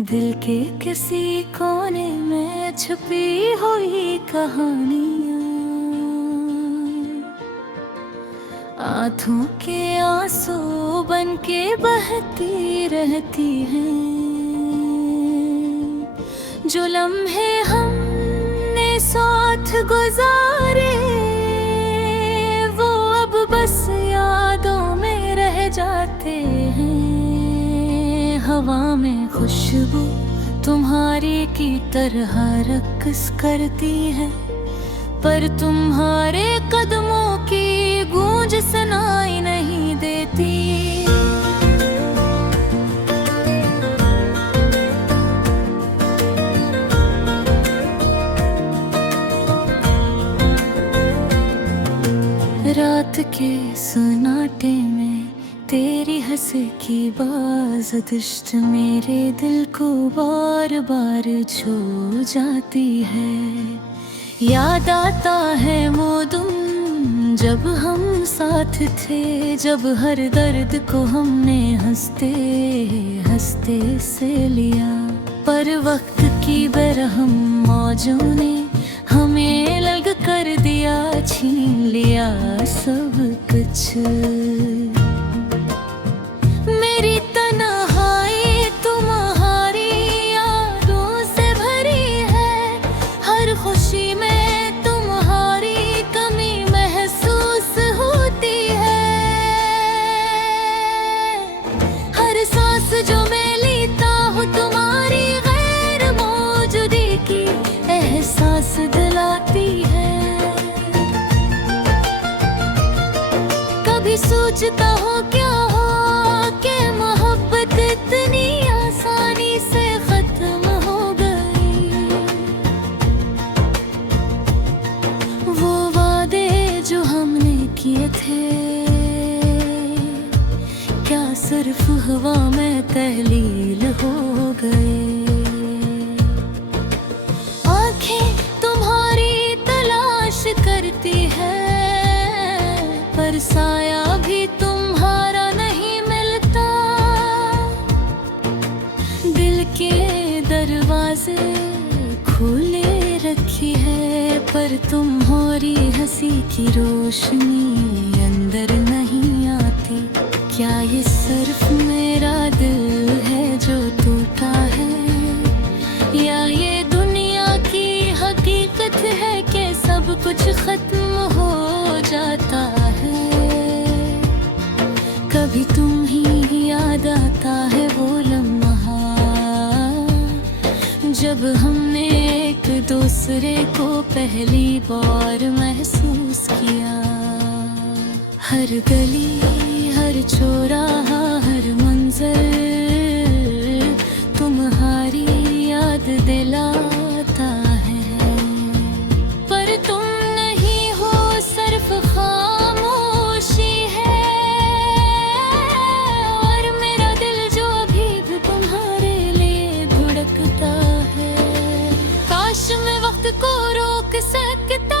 दिल के किसी कोने में छुपी हुई कहानियाँ, आँखों के आंसू बन के बहती रहती हैं। जो लम्हे हमने साथ गुजारे वो अब बस यादों में रह जाते हैं। हवा में खुशबू तुम्हारी की तरह रक्स करती है, पर तुम्हारे कदमों की गूंज सुनाई नहीं देती। रात के सन्नाटे में तेरी हंसी की बाज़दिश्त मेरे दिल को बार बार छू जाती है। याद आता है वो दिन जब हम साथ थे, जब हर दर्द को हमने हंसते हंसते से लिया। पर वक्त की बेरहम मौजों ने हमें अलग कर दिया, छीन लिया सब कुछ। मेरी तन्हाई तुम्हारी यादों से भरी है, हर खुशी में तुम्हारी कमी महसूस होती है। हर सांस जो मैं लेता हूँ तुम्हारी गैर मौजूदगी की एहसास दिलाती है। कभी सोचता हूँ क्या हो कि मोहब्बत इतनी आसानी से खत्म हो गई। वो वादे जो हमने किए थे क्या सिर्फ हवा में तहलील हो गए। आंखें तुम्हारी तलाश करती है, पर साया भी तुम्हारा नहीं मिलता। दिल के दरवाजे खुले रखी है, पर तुम्हारी हंसी की रोशनी अंदर नहीं आती। क्या ये सिर्फ मेरा दिल है जो टूटा है, या ये दुनिया की हकीकत है कि सब कुछ खत्म हो जाता है। कभी तुम ही याद आता है वो लम्हा जब हमने एक दूसरे को पहली बार महसूस किया। हर गली, हर चौराहा, हर मंजर तुम्हारी याद दिलाता है। पर तुम नहीं हो, सिर्फ खामोशी है, और मेरा दिल जो अभी भी तुम्हारे लिए धड़कता है। काश मैं वक्त को रोक सकता,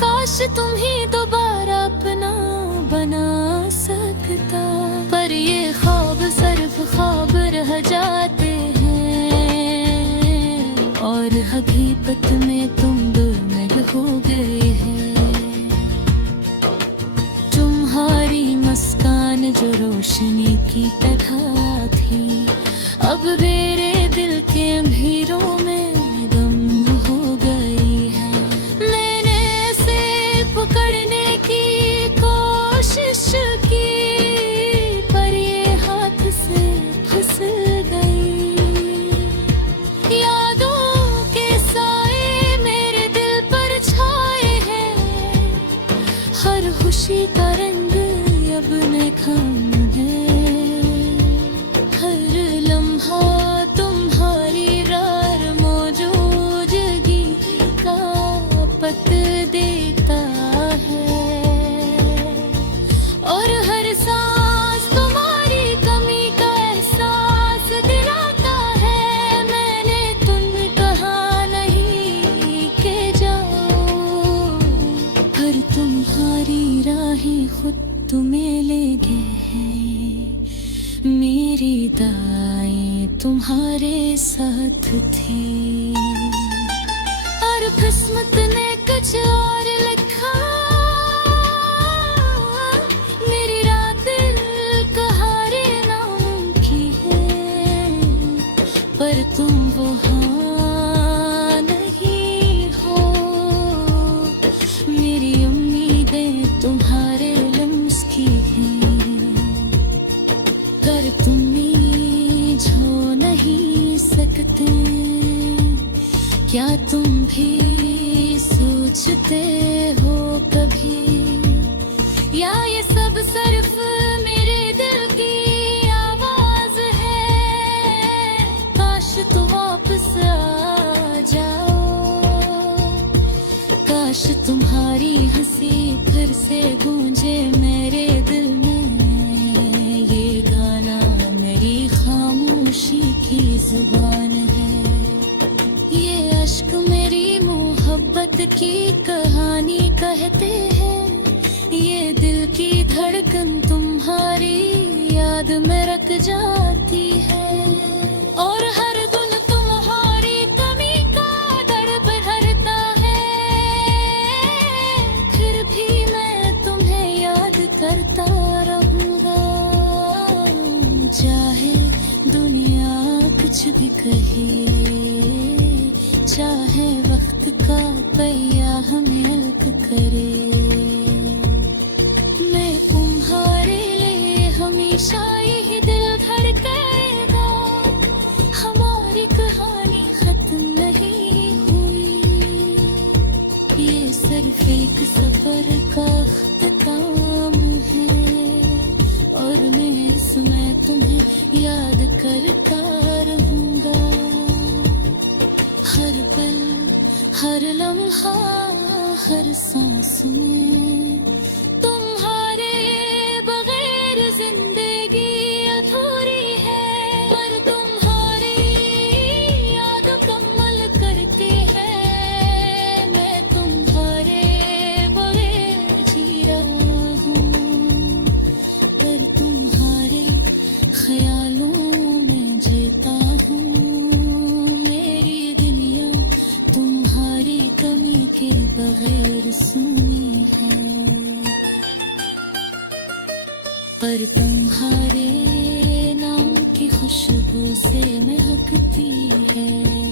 काश तुम ही दोबारा अपना बना सकता। पर ये ख्वाब सिर्फ ख्वाब रह जाते हैं, और हकीकत में तुम दुर्मिल हो गए हैं। तुम्हारी मुस्कान जो रोशनी की तरह थी, अब मेरे दिल के अंधेरों में गम हो गई है। मैंने इसे पकड़ने की कोशिश की, पर ये हाथ से फिसल गई। यादों के साए मेरे दिल पर छाए हैं, हर खुशी का रंग अब नखम है। हर लम्हा विदाई तुम्हारे साथ थी, और किस्मत ने कुछ और लिखा। मेरी रात कहारे नाम की है, पर तुम वहाँ नहीं हो। मेरी उम्मीदें तुम्हारे लम्स की हैं, कर तुम जो नहीं सकते। क्या तुम भी सोचते हो कभी, या ये सब सिर्फ मेरे दिल की आवाज है? काश तुम वापस आ जाओ, काश तुम्हारी हंसी फिर से गूंजे मेरे दिल में। ये गाना मेरी खामोशी की जुबान है, ये अश्क मेरी मोहब्बत की कहानी कहते हैं। ये दिल की धड़कन तुम्हारी याद में रख जाती है, और हर दिन तुम्हारी कमी का दर्द भरता है। फिर भी मैं तुम्हें याद करता रहूंगा, चाहे दुनिया कुछ भी कहे, चाहे वक्त का पहिया हमें अलग करे। मैं तुम्हारे लिए हमेशा यही दिल धड़केगा, हमारी कहानी खत्म नहीं हुई। ये सिर्फ एक सफर का अख्ताम है, और मैं इसमें तुम्हें याद करता रहूंगा। हर पल, हर लम्हा, हर सांस में तुम्हारे बगैर जिंदगी अधूरी है। पर तुम्हारी याद कमल करती है, मैं तुम्हारे बगैर जी रहा हूँ। पर तुम्हारे ख्यालों में जीता हूँ, कमी के बगैर सुनी है। पर तुम्हारे नाम की खुशबू से महकती है।